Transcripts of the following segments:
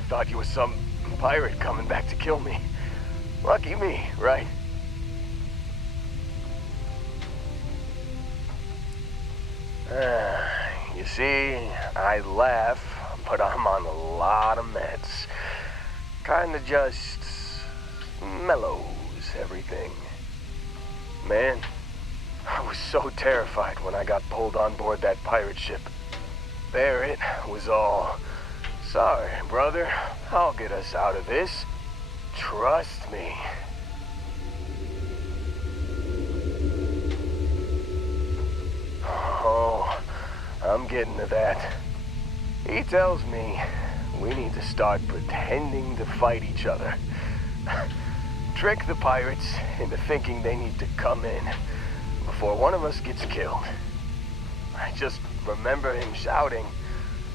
I thought you were some pirate coming back to kill me. Lucky me, right? You see, I laugh, but I'm on a lot of meds. Kinda just mellows everything. Man, I was so terrified when I got pulled on board that pirate ship. Barrett was all, "Sorry, brother, I'll get us out of this. Trust me." Oh, I'm getting to that. He tells me we need to start pretending to fight each other. Trick the pirates into thinking they need to come in before one of us gets killed. I just remember him shouting,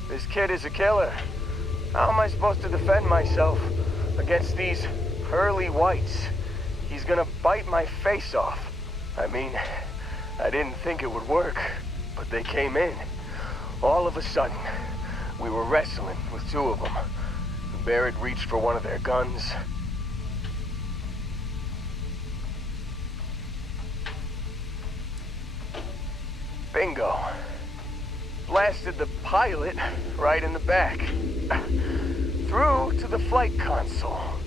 "This kid is a killer. How am I supposed to defend myself against these pearly whites? He's gonna bite my face off." I mean, I didn't think it would work, but they came in. All of a sudden, we were wrestling with two of them. Barrett reached for one of their guns. Bingo. Blasted the pilot right in the back. Through to the flight console.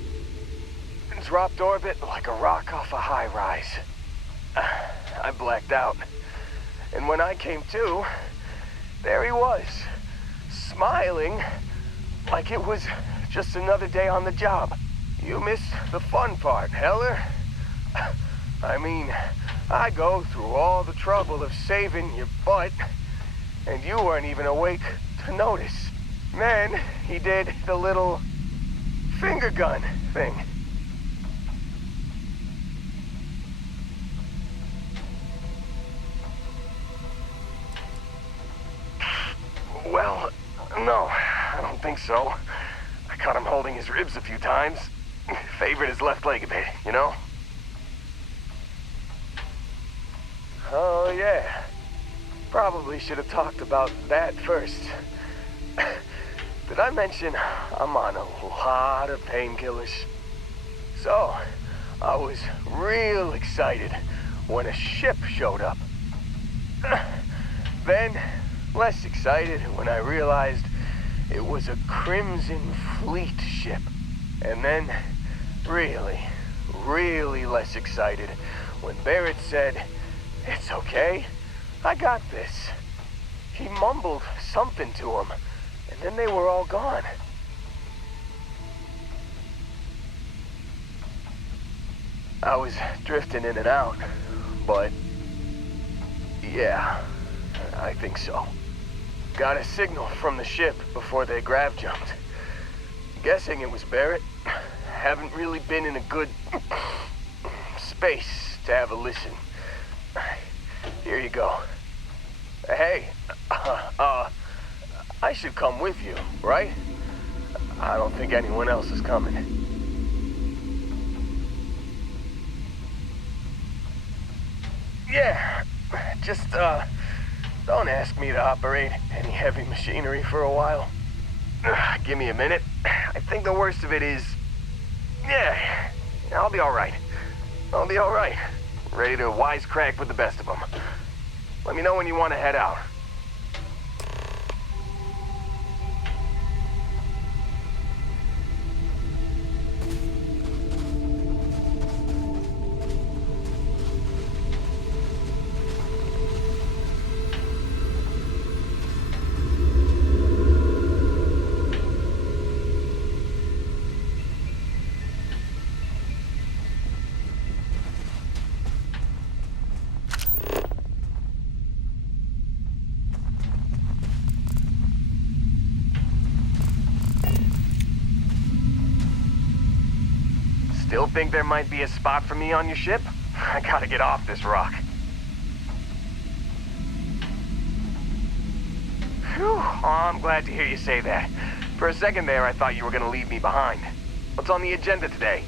Dropped orbit like a rock off a high rise. I blacked out. And when I came to, there he was, smiling like it was just another day on the job. You missed the fun part, Heller. I mean, I go through all the trouble of saving your butt, and you weren't even awake to notice. Then he did the little finger gun thing. Well, no, I don't think so. I caught him holding his ribs a few times. Favored his left leg a bit, you know? Oh, yeah. Probably should have talked about that first. Did I mention I'm on a lot of painkillers? So, I was real excited when a ship showed up. Then, less excited when I realized it was a Crimson Fleet ship. And then, really less excited when Barrett said, "It's okay, I got this." He mumbled something to him, and then they were all gone. I was drifting in and out, but yeah, I think so. Got a signal from the ship before they grav jumped. Guessing it was Barrett. Haven't really been in a good space to have a listen. Here you go. Hey, I should come with you, right? I don't think anyone else is coming. Yeah, just, don't ask me to operate any heavy machinery for a while. Give me a minute. I think the worst of it is... Yeah, I'll be alright. I'll be alright. Ready to wisecrack with the best of them. Let me know when you want to head out. Still think there might be a spot for me on your ship? I gotta get off this rock. Whew, oh, I'm glad to hear you say that. For a second there, I thought you were gonna leave me behind. What's on the agenda today?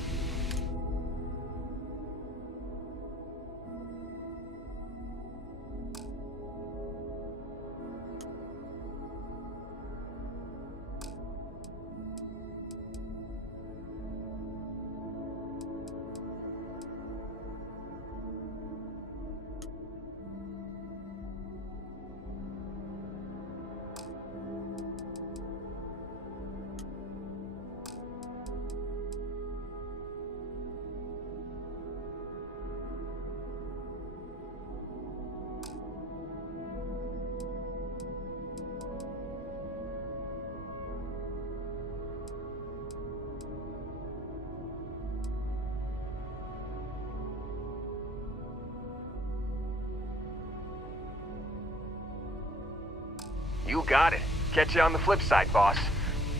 You got it. Catch you on the flip side, boss.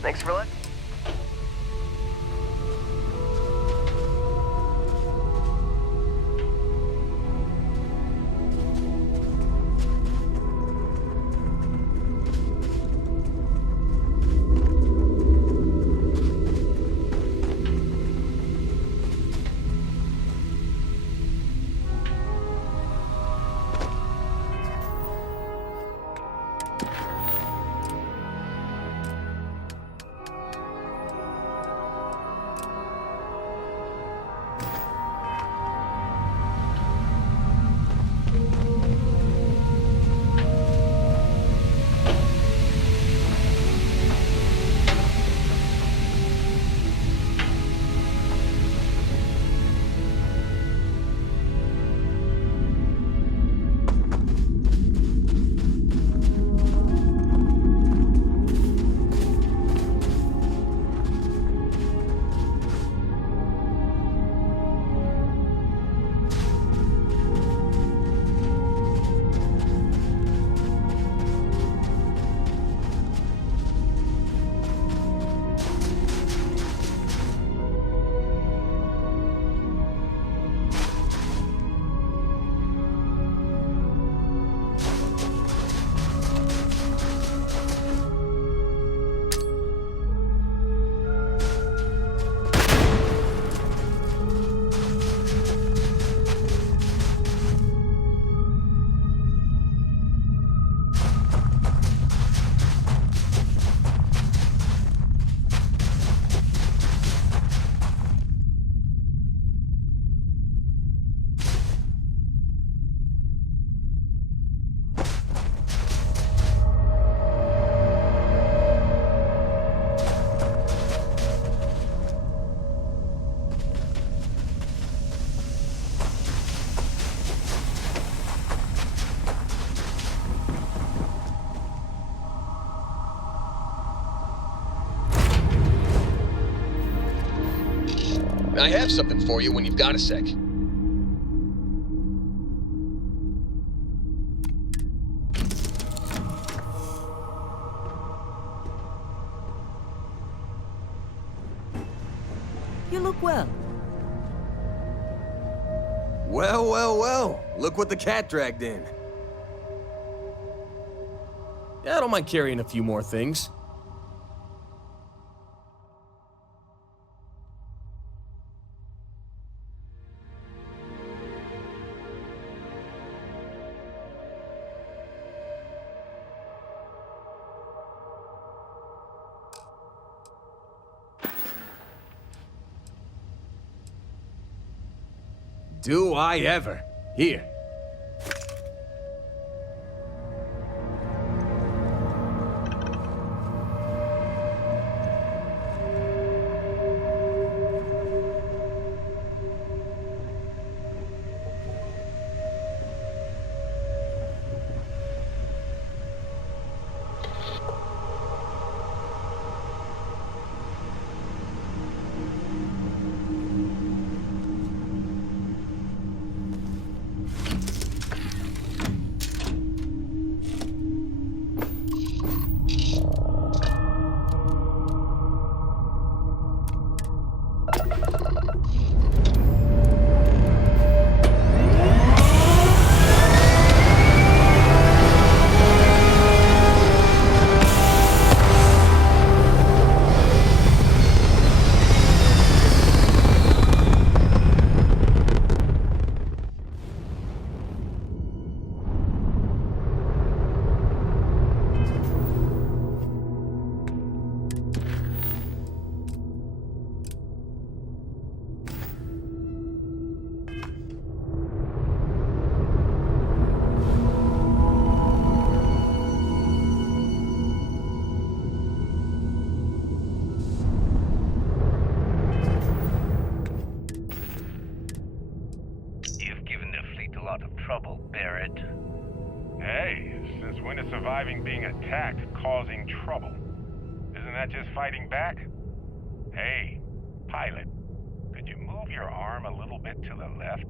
Thanks for letting... I have something for you when you've got a sec. You look well. Well. Look what the cat dragged in. Yeah, I don't mind carrying a few more things. Do I ever. Here. Being attacked, causing trouble. Isn't that just fighting back? Hey, pilot, could you move your arm a little bit to the left?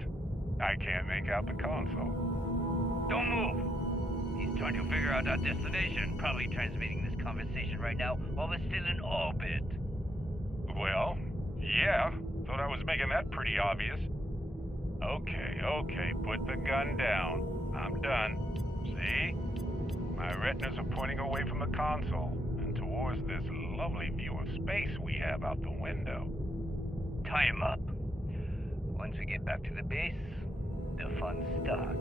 I can't make out the console. Don't move. He's trying to figure out our destination, probably transmitting this conversation right now while we're still in orbit. Well, yeah. Thought I was making that pretty obvious. Okay, put the gun down. I'm done. See? My retinas are pointing away from the console and towards this lovely view of space we have out the window. Tie him up. Once we get back to the base, the fun starts.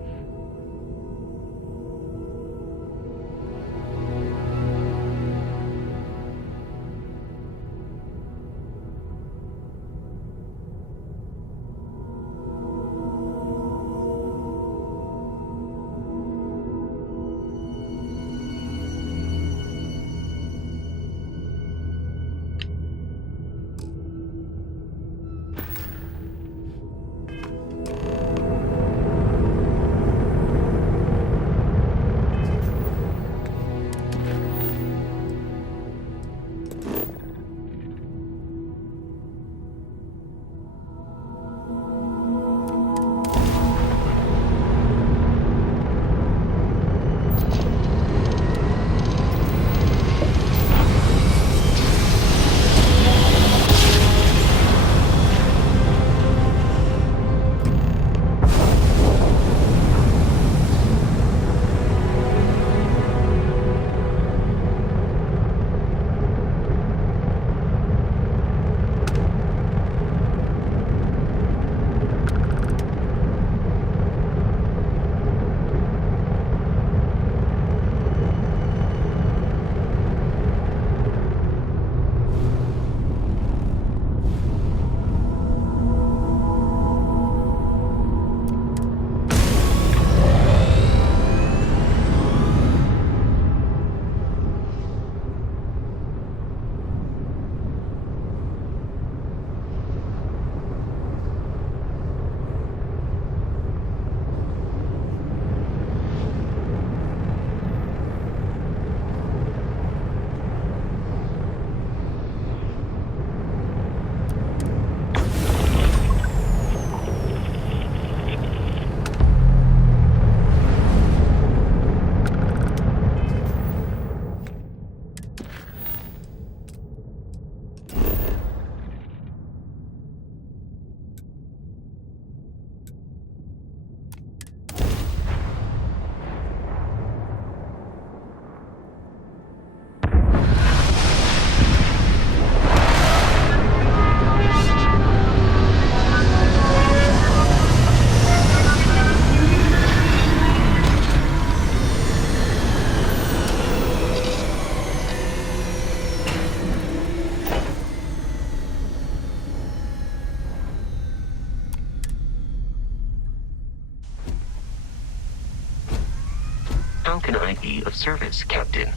How can I be of service, Captain?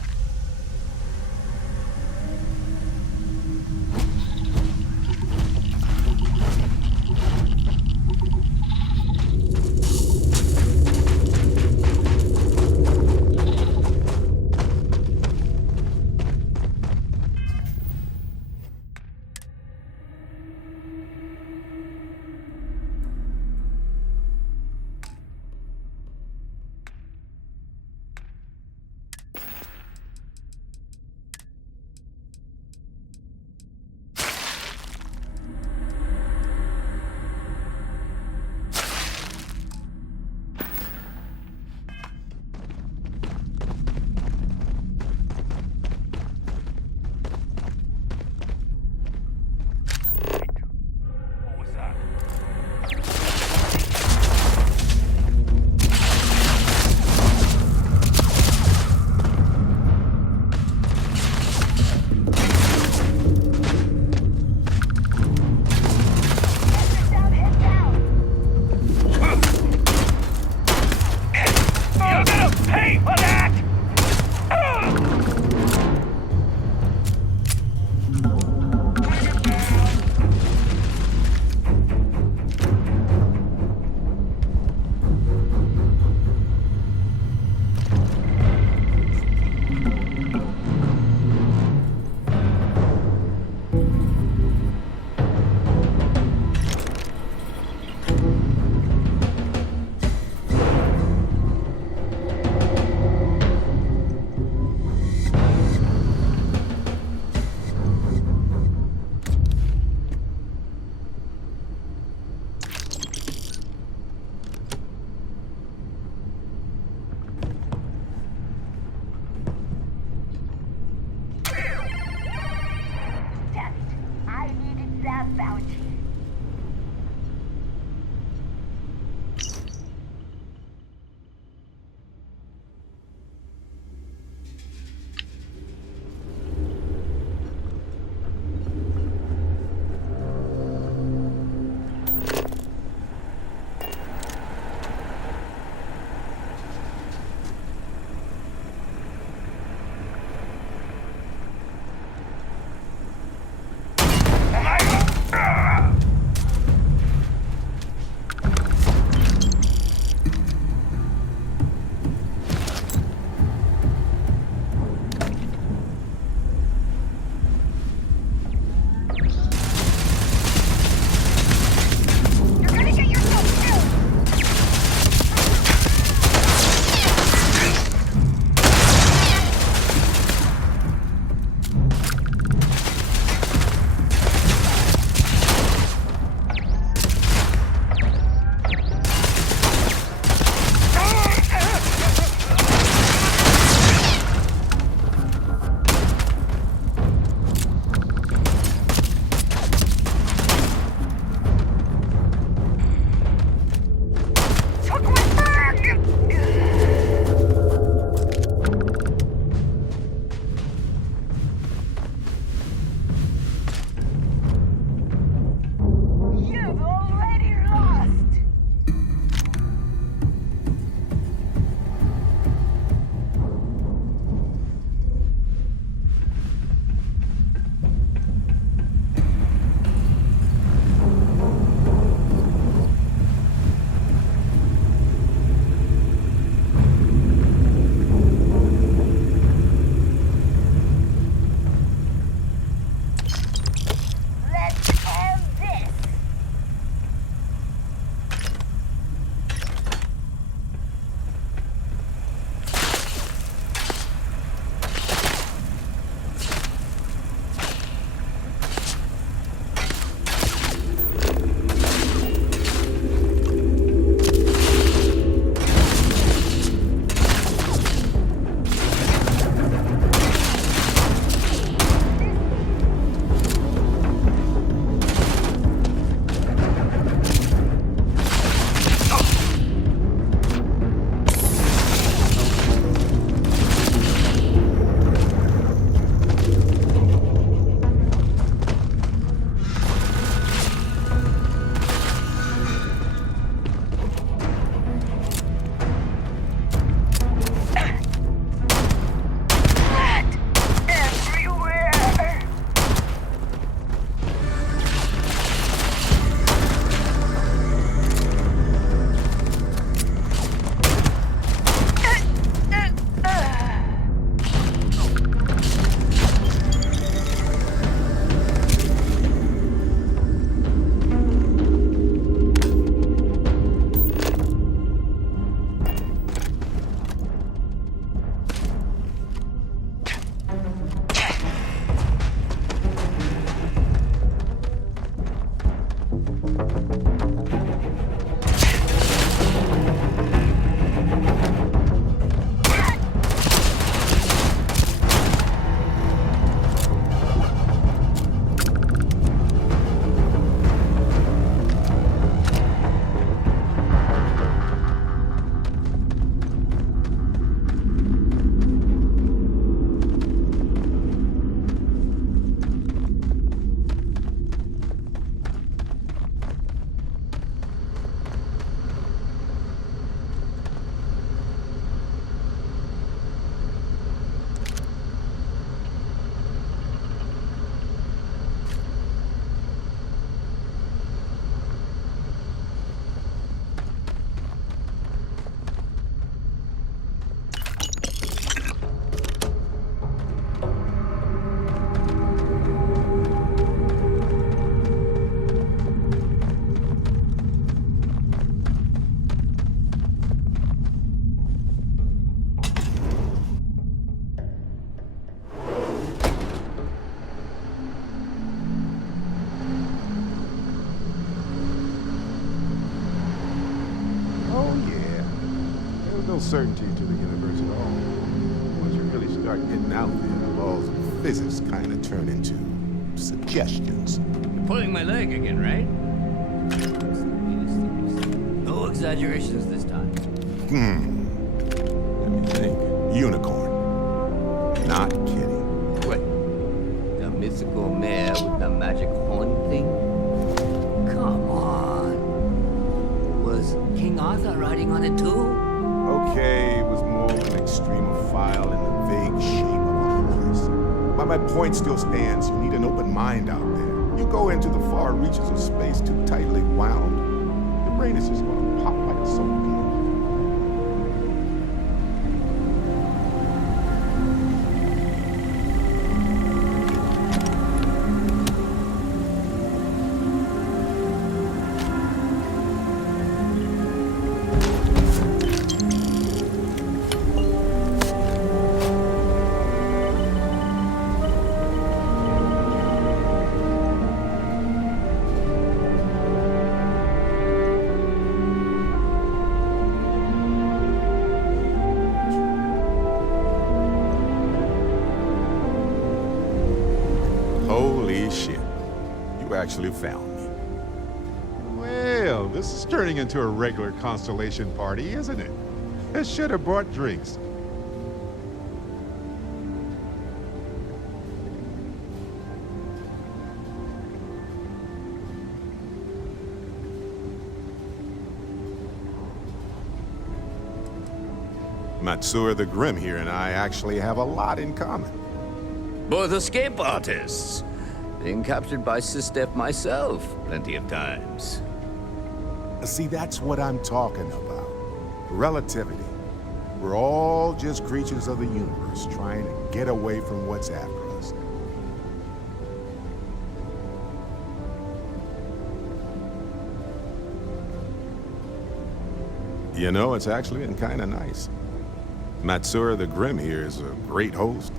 No certainty to the universe at all. Once you really start getting out there, the laws of physics kind of turn into suggestions. Pulling my leg again, right? No exaggerations this time. Let me think. Unicorn. Not kidding. What? The mythical mare with the magic horn thing? Come on. Was King Arthur riding on it too? Okay, it was more of an extremophile in the vague shape of a horse. But my point still stands. You need an open mind out there. You go into the far reaches of space too tightly wound, your brain is just going to pop like a soap can. Holy shit. You actually found me. Well, this is turning into a regular Constellation party, isn't it? I should have brought drinks. Matsura the Grim here and I actually have a lot in common. Both escape artists. Being captured by Sistef myself plenty of times. See, that's what I'm talking about. Relativity. We're all just creatures of the universe trying to get away from what's after us. You know, it's actually been kind of nice. Matsura the Grim here is a great host.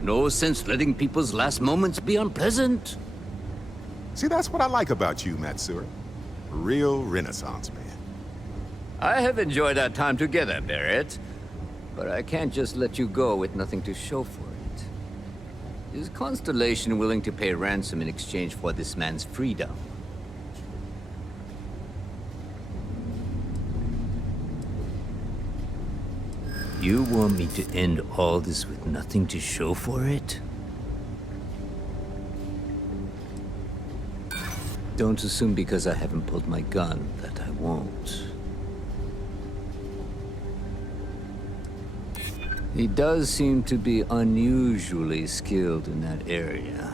No sense letting people's last moments be unpleasant. See, that's what I like about you, Matsura. A real Renaissance man. I have enjoyed our time together, Barrett. But I can't just let you go with nothing to show for it. Is Constellation willing to pay ransom in exchange for this man's freedom? You want me to end all this with nothing to show for it? Don't assume because I haven't pulled my gun that I won't. He does seem to be unusually skilled in that area.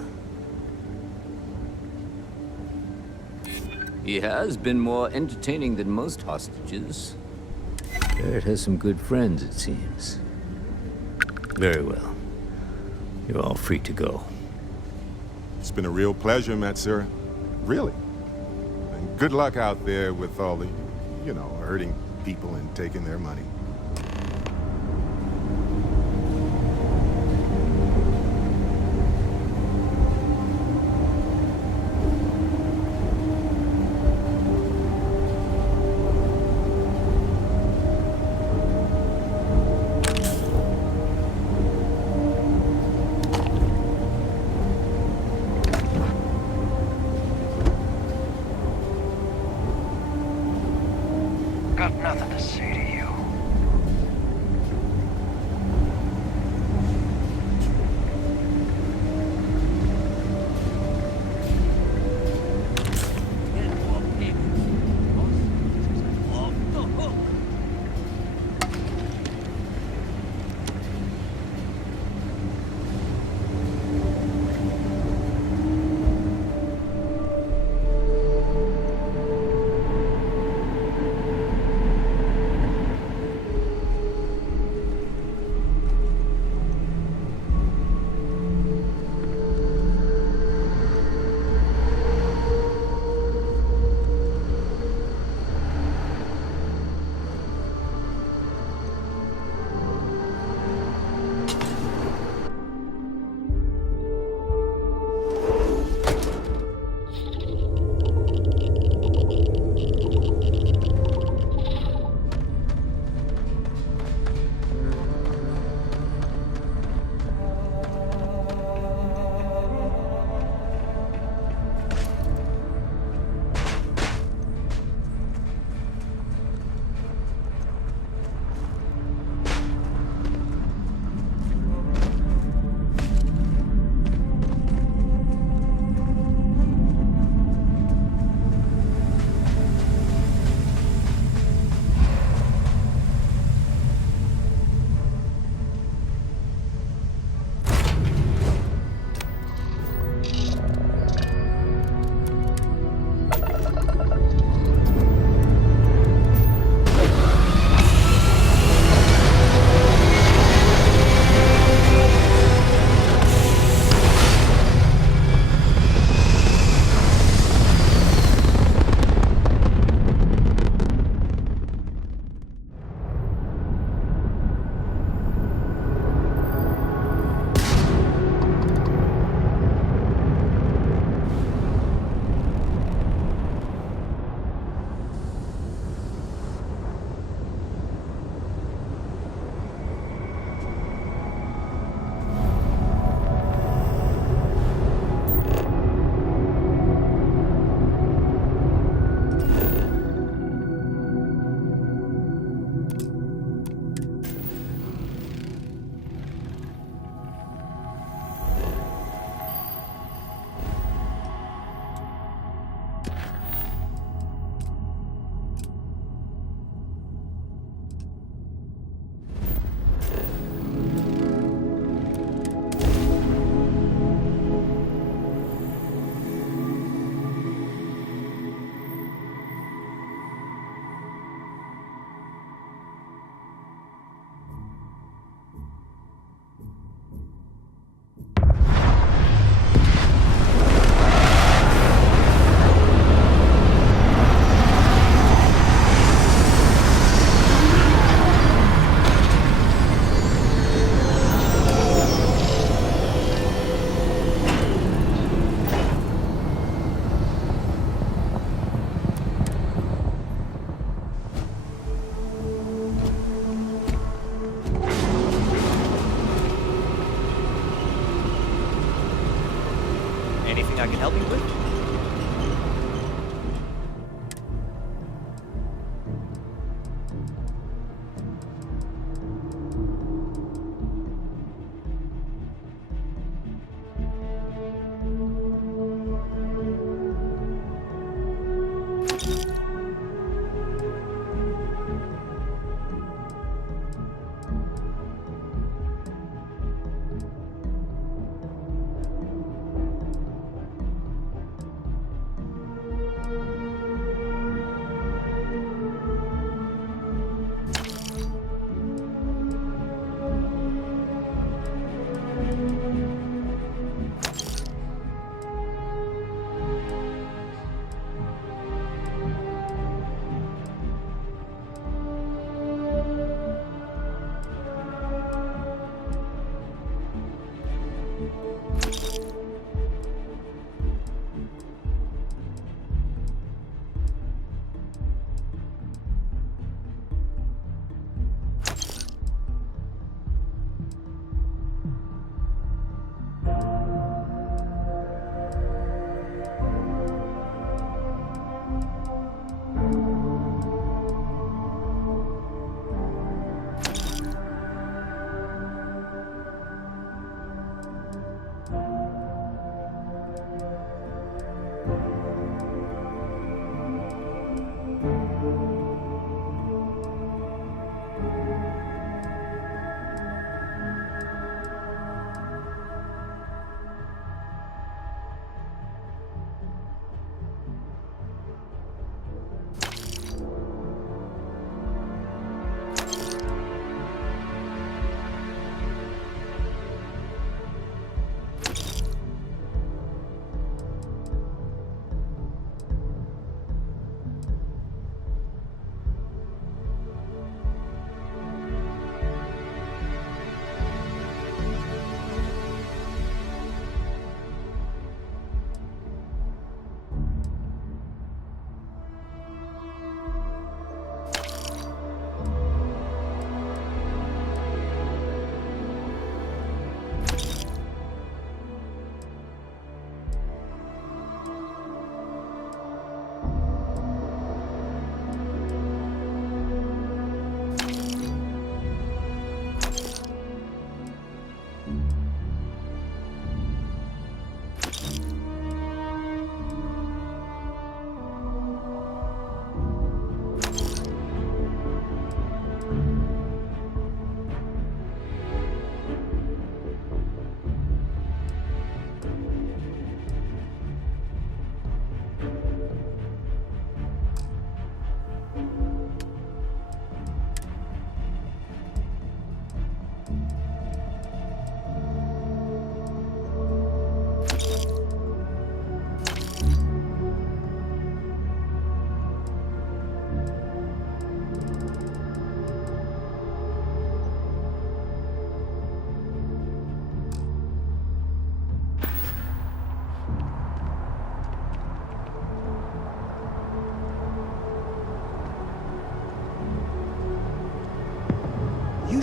He has been more entertaining than most hostages. Barrett has some good friends, it seems. Very well. You're all free to go. It's been a real pleasure, Matsura. Really. And good luck out there with all the, hurting people and taking their money. got nothing to say to you.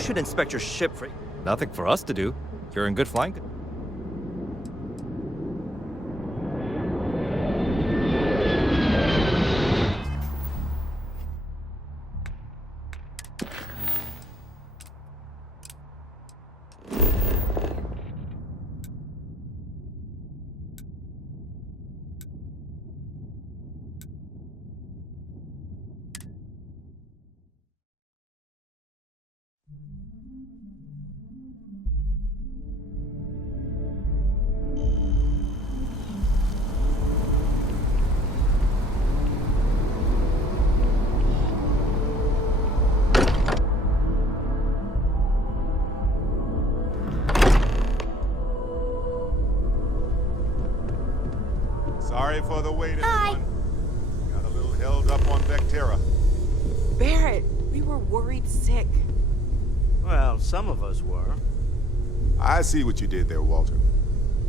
should inspect your ship for... Nothing for us to do. You're in good flying. Sorry for the wait, everyone. Got a little held up on Vectera. Barrett, we were worried sick. Well, some of us were. I see what you did there, Walter.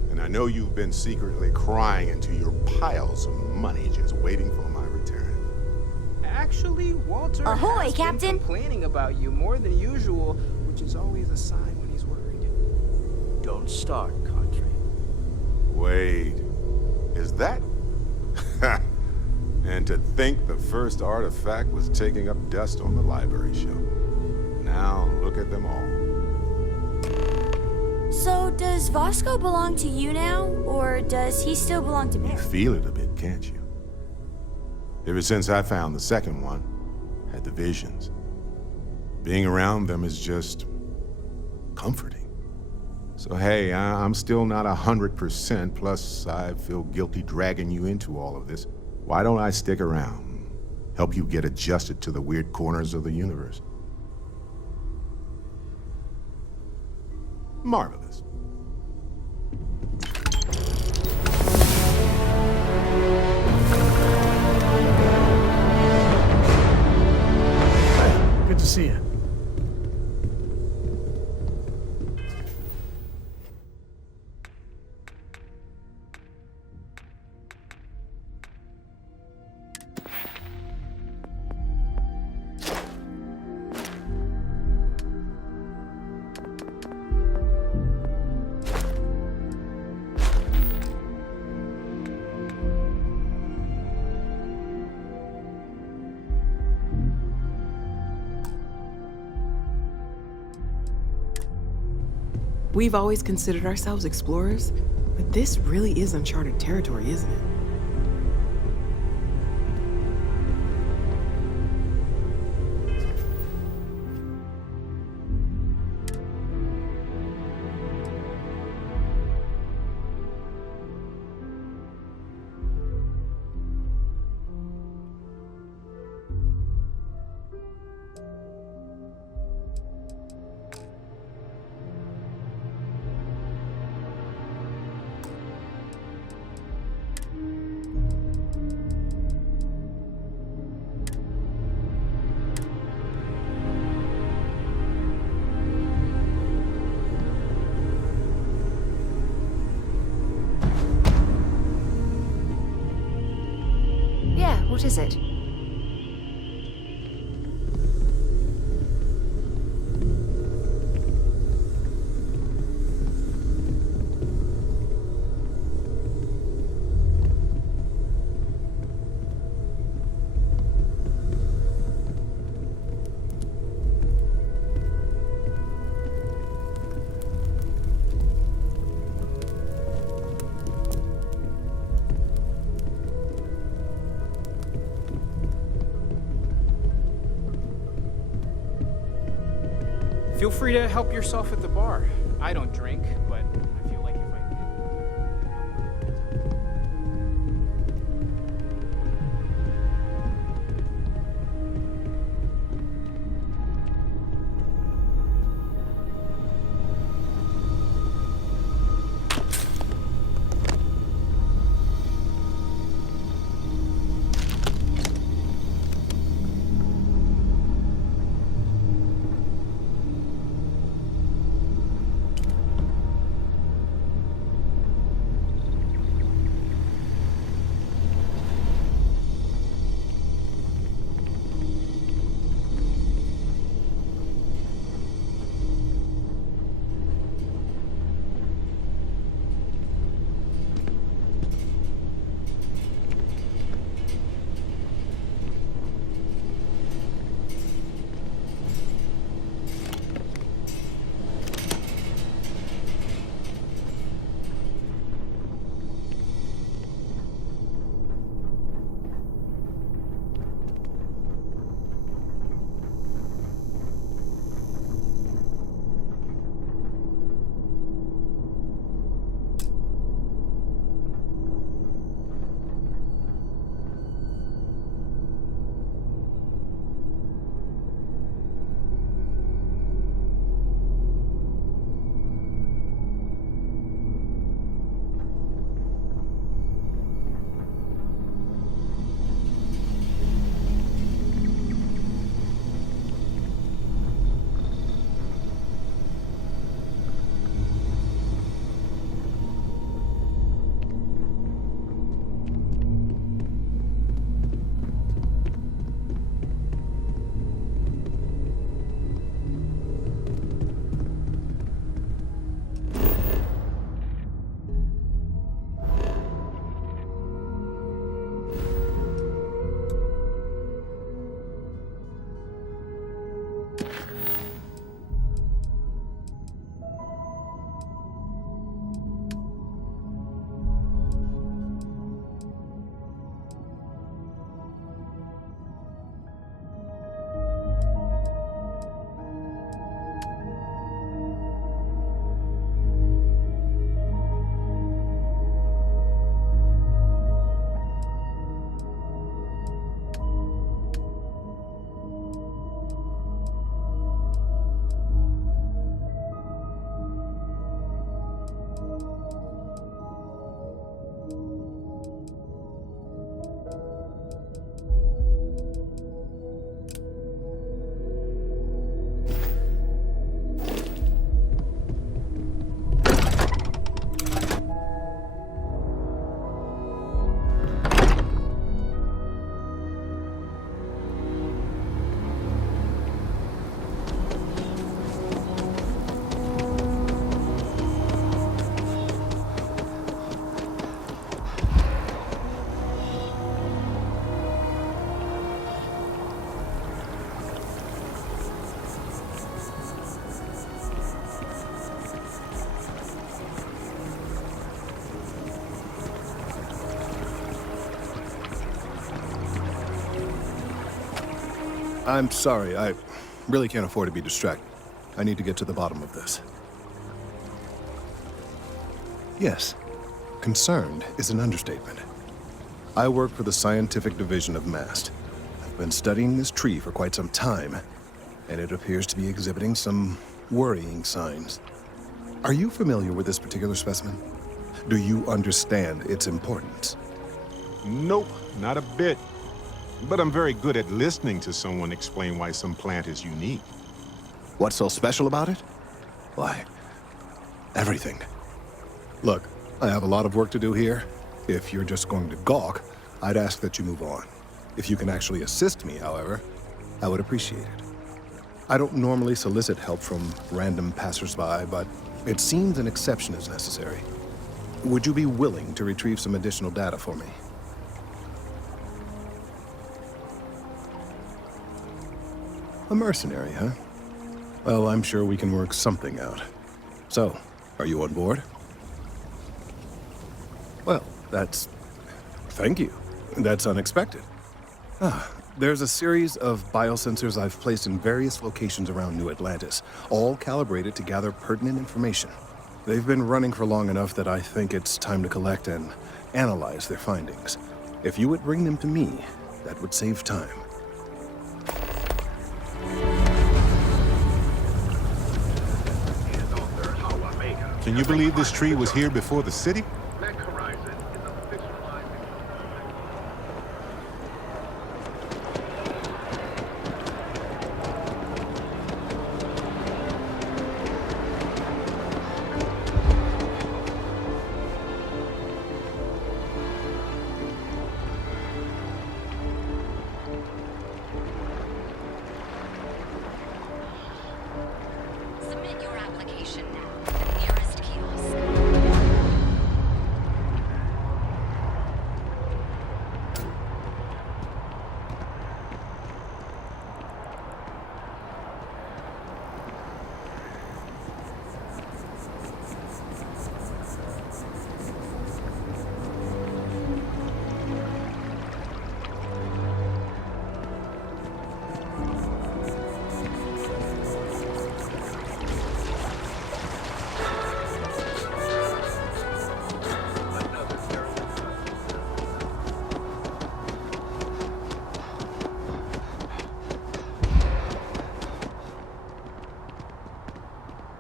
And I know you've been secretly crying into your piles of money just waiting for my return. Actually, Walter Ahoy, has Captain. been complaining about you more than usual, which is always a sign when he's worried. Don't start, Country. Wait, is that? And to think the first artifact was taking up dust on the library shelf. Now look at them all. So, does Vasco belong to you now, or does he still belong to You Barrett? feel it a bit, can't you? Ever since I found the second one, had the visions. Being around them is just comforting. So hey, I'm still not 100%, plus I feel guilty dragging you into all of this. Why don't I stick around? Help you get adjusted to the weird corners of the universe. Marvelous. Good to see you. We've always considered ourselves explorers, but this really is uncharted territory, isn't it? What is it? Feel free to help yourself at the bar. I don't drink, but I feel like if I did... I'm sorry, I really can't afford to be distracted. I need to get to the bottom of this. Yes, concerned is an understatement. I work for the scientific division of MAST. I've been studying this tree for quite some time, and it appears to be exhibiting some worrying signs. Are you familiar with this particular specimen? Do you understand its importance? Nope, not a bit. But I'm very good at listening to someone explain why some plant is unique. What's so special about it? Why, everything. Look, I have a lot of work to do here. If you're just going to gawk, I'd ask that you move on. If you can actually assist me, however, I would appreciate it. I don't normally solicit help from random passersby, but it seems an exception is necessary. Would you be willing to retrieve some additional data for me? A mercenary, huh? Well, I'm sure we can work something out. So, are you on board? Well, thank you. That's unexpected. There's a series of biosensors I've placed in various locations around New Atlantis, all calibrated to gather pertinent information. They've been running for long enough that I think it's time to collect and analyze their findings. If you would bring them to me, that would save time. Can you believe this tree was here before the city? Submit your application now. Nearest kiosk.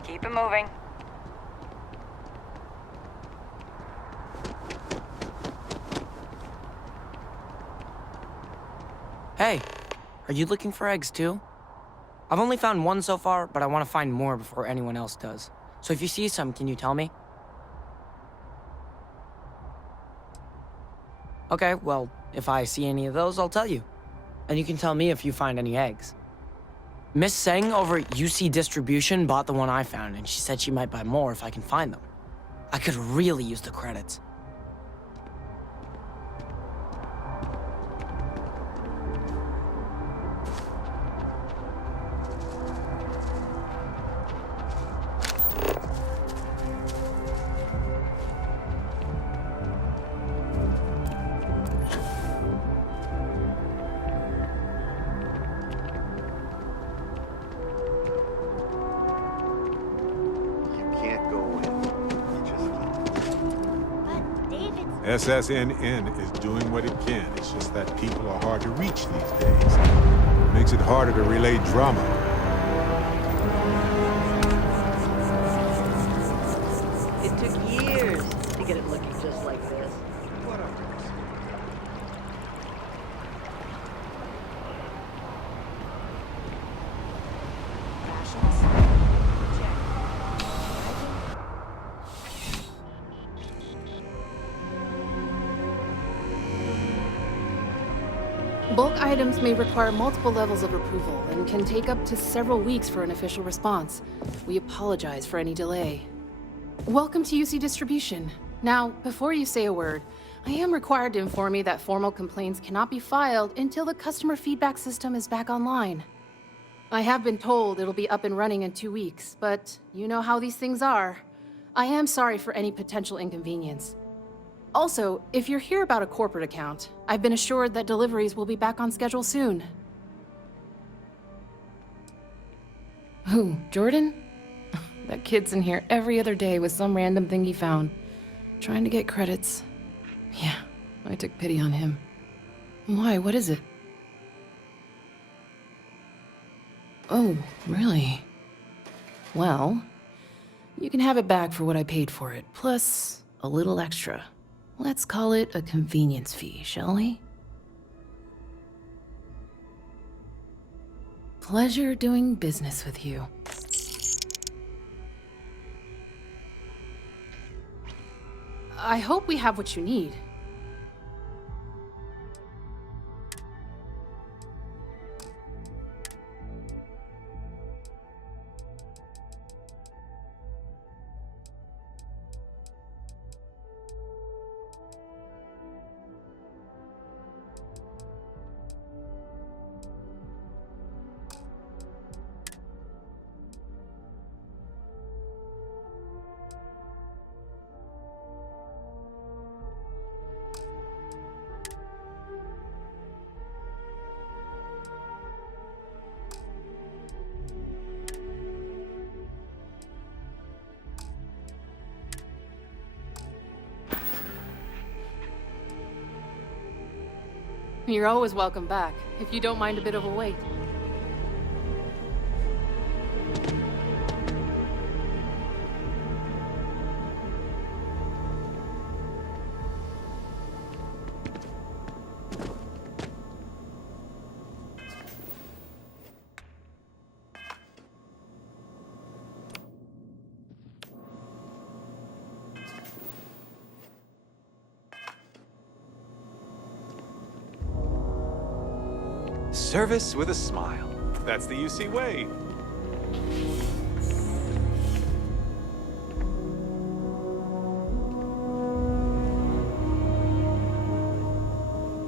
Keep it moving. Hey, are you looking for eggs too? I've only found one so far, but I want to find more before anyone else does. So if you see some, can you tell me? Okay, well, if I see any of those, I'll tell you. And you can tell me if you find any eggs. Miss Seng over at UC Distribution bought the one I found, and she said she might buy more if I can find them. I could really use the credits. SSNN is doing what it can. It's just that people are hard to reach these days. It makes it harder to relay drama. It took years to get it looking just like this. Bulk items may require multiple levels of approval and can take up to several weeks for an official response. We apologize for any delay. Welcome to UC Distribution. Now, before you say a word, I am required to inform you that formal complaints cannot be filed until the customer feedback system is back online. I have been told it'll be up and running in 2 weeks, but you know how these things are. I am sorry for any potential inconvenience. Also, if you're here about a corporate account, I've been assured that deliveries will be back on schedule soon. Who, Jordan? That kid's in here every other day with some random thing he found, trying to get credits. Yeah, I took pity on him. Why, what is it? Oh, really? Well, you can have it back for what I paid for it, plus a little extra. Let's call it a convenience fee, shall we? Pleasure doing business with you. I hope we have what you need. You're always welcome back, if you don't mind a bit of a wait. Service with a smile. That's the UC way.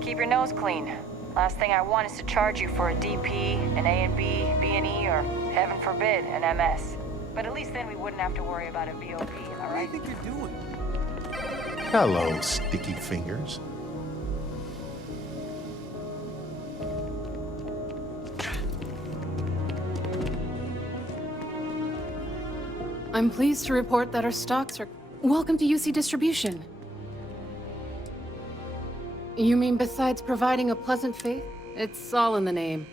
Keep your nose clean. Last thing I want is to charge you for a DP, an A&B, B&E, or heaven forbid, an MS. But at least then we wouldn't have to worry about a VOP, all right? What do you think you're doing? Hello, sticky fingers. I'm pleased to report that our stocks are... Welcome to UC Distribution. You mean besides providing a pleasant faith? It's all in the name.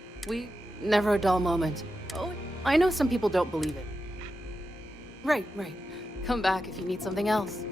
Never a dull moment. Oh, I know some people don't believe it. Right. Come back if you need something else.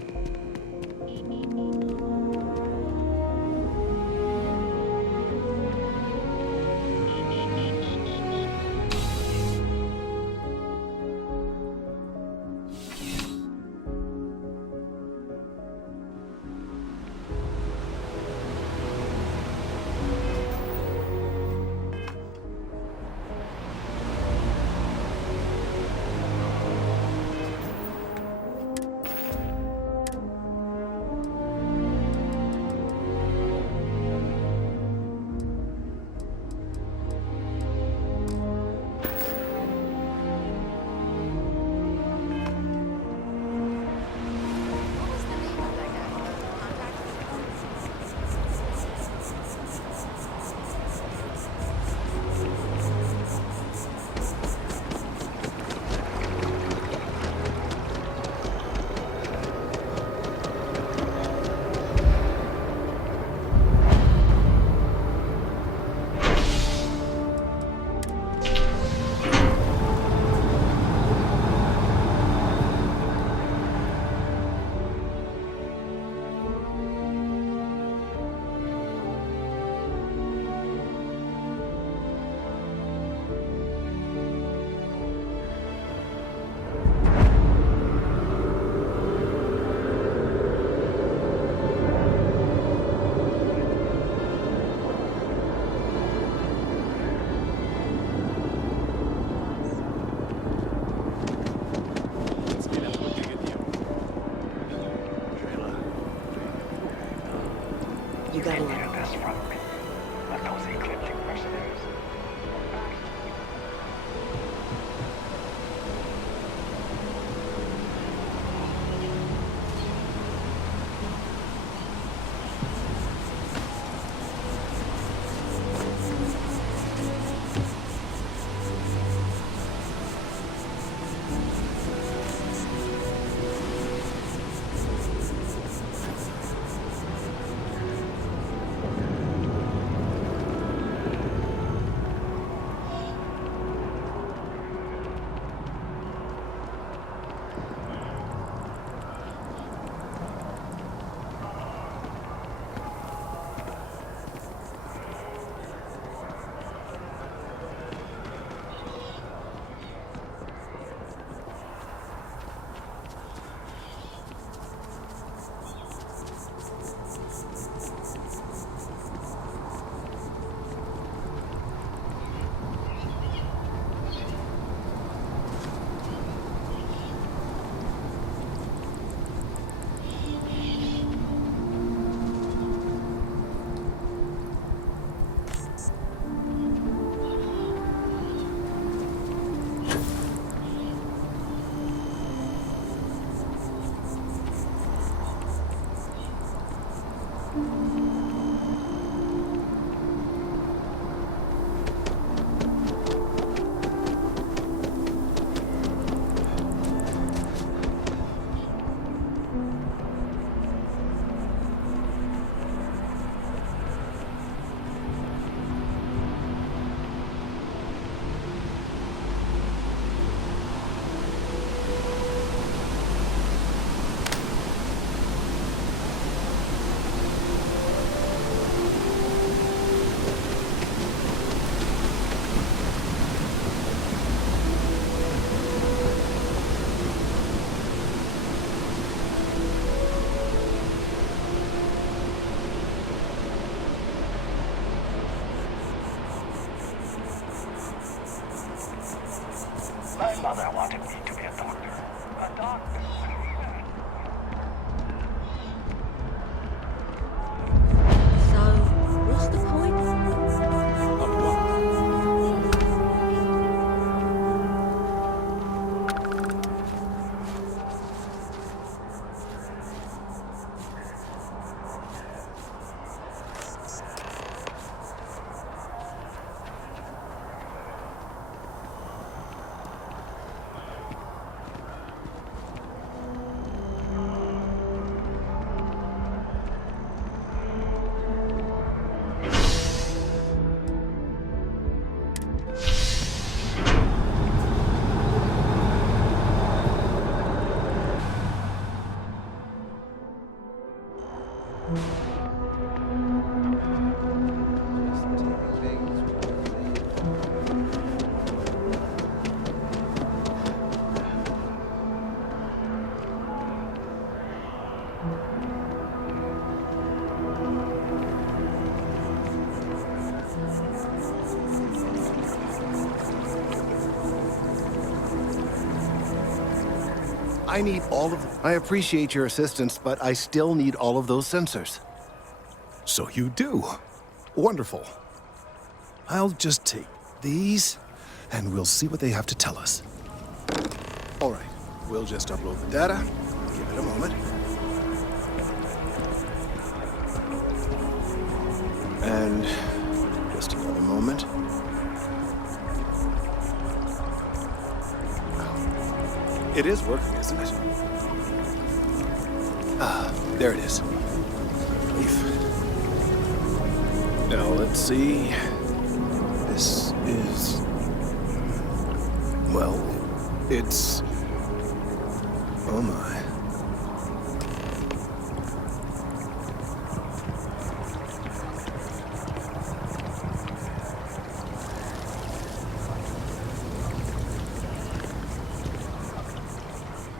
You gotta learn. My mother wanted me to be a doctor. A doctor. So, what's the point? Of what? I need all of them. I appreciate your assistance, but I still need all of those sensors. So you do. Wonderful. I'll just take these, and we'll see what they have to tell us. All right, we'll just upload the data. Give it a moment. And just another moment. It is working, isn't it? Ah, there it is. Relief. Now, let's see. This is... well, it's... oh my.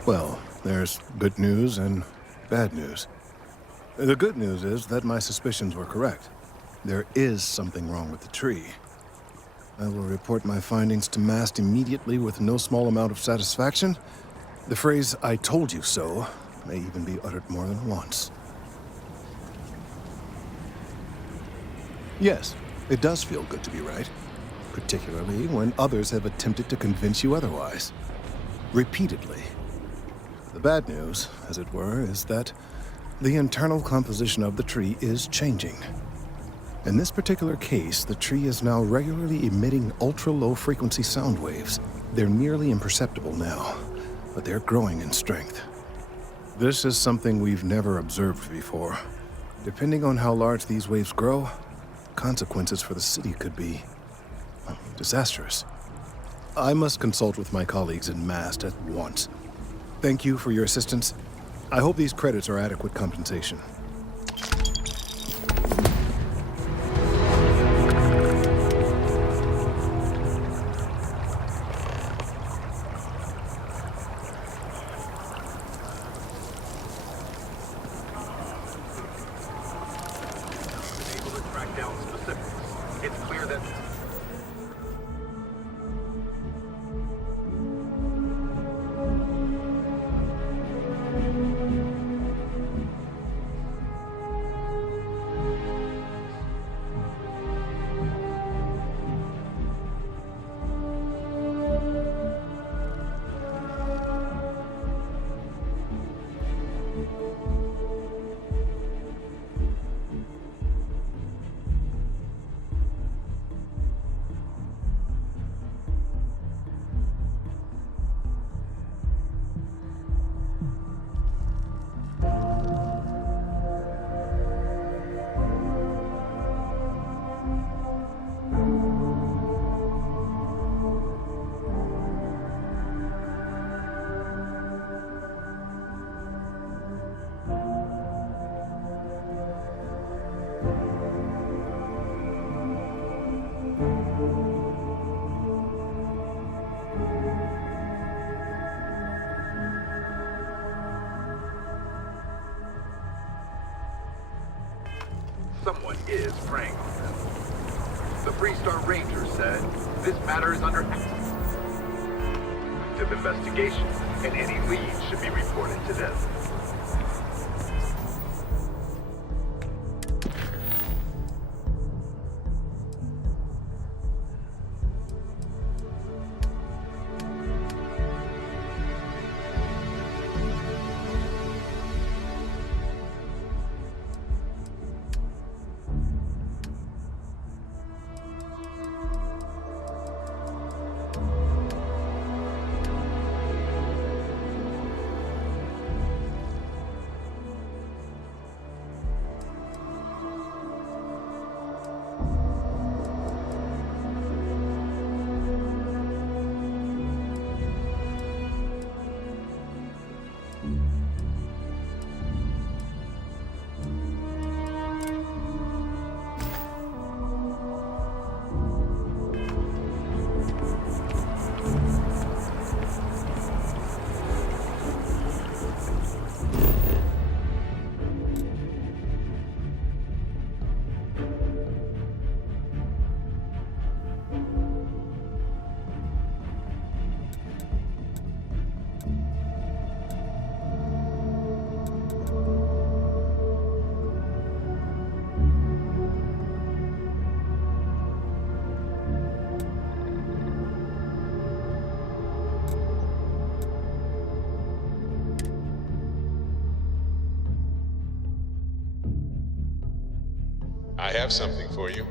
Well, there's good news and bad news. The good news is that my suspicions were correct. There is something wrong with the tree. I will report my findings to MAST immediately with no small amount of satisfaction. The phrase, "I told you so," may even be uttered more than once. Yes, it does feel good to be right, particularly when others have attempted to convince you otherwise. Repeatedly. The bad news, as it were, is that the internal composition of the tree is changing. In this particular case, the tree is now regularly emitting ultra-low frequency sound waves. They're nearly imperceptible now, but they're growing in strength. This is something we've never observed before. Depending on how large these waves grow, consequences for the city could be disastrous. I must consult with my colleagues in MAST at once. Thank you for your assistance. I hope these credits are adequate compensation. Someone is preying on them. The Freestar Ranger said, "This matter is under..." active investigation, and any leads should be reported to them. I have something for you.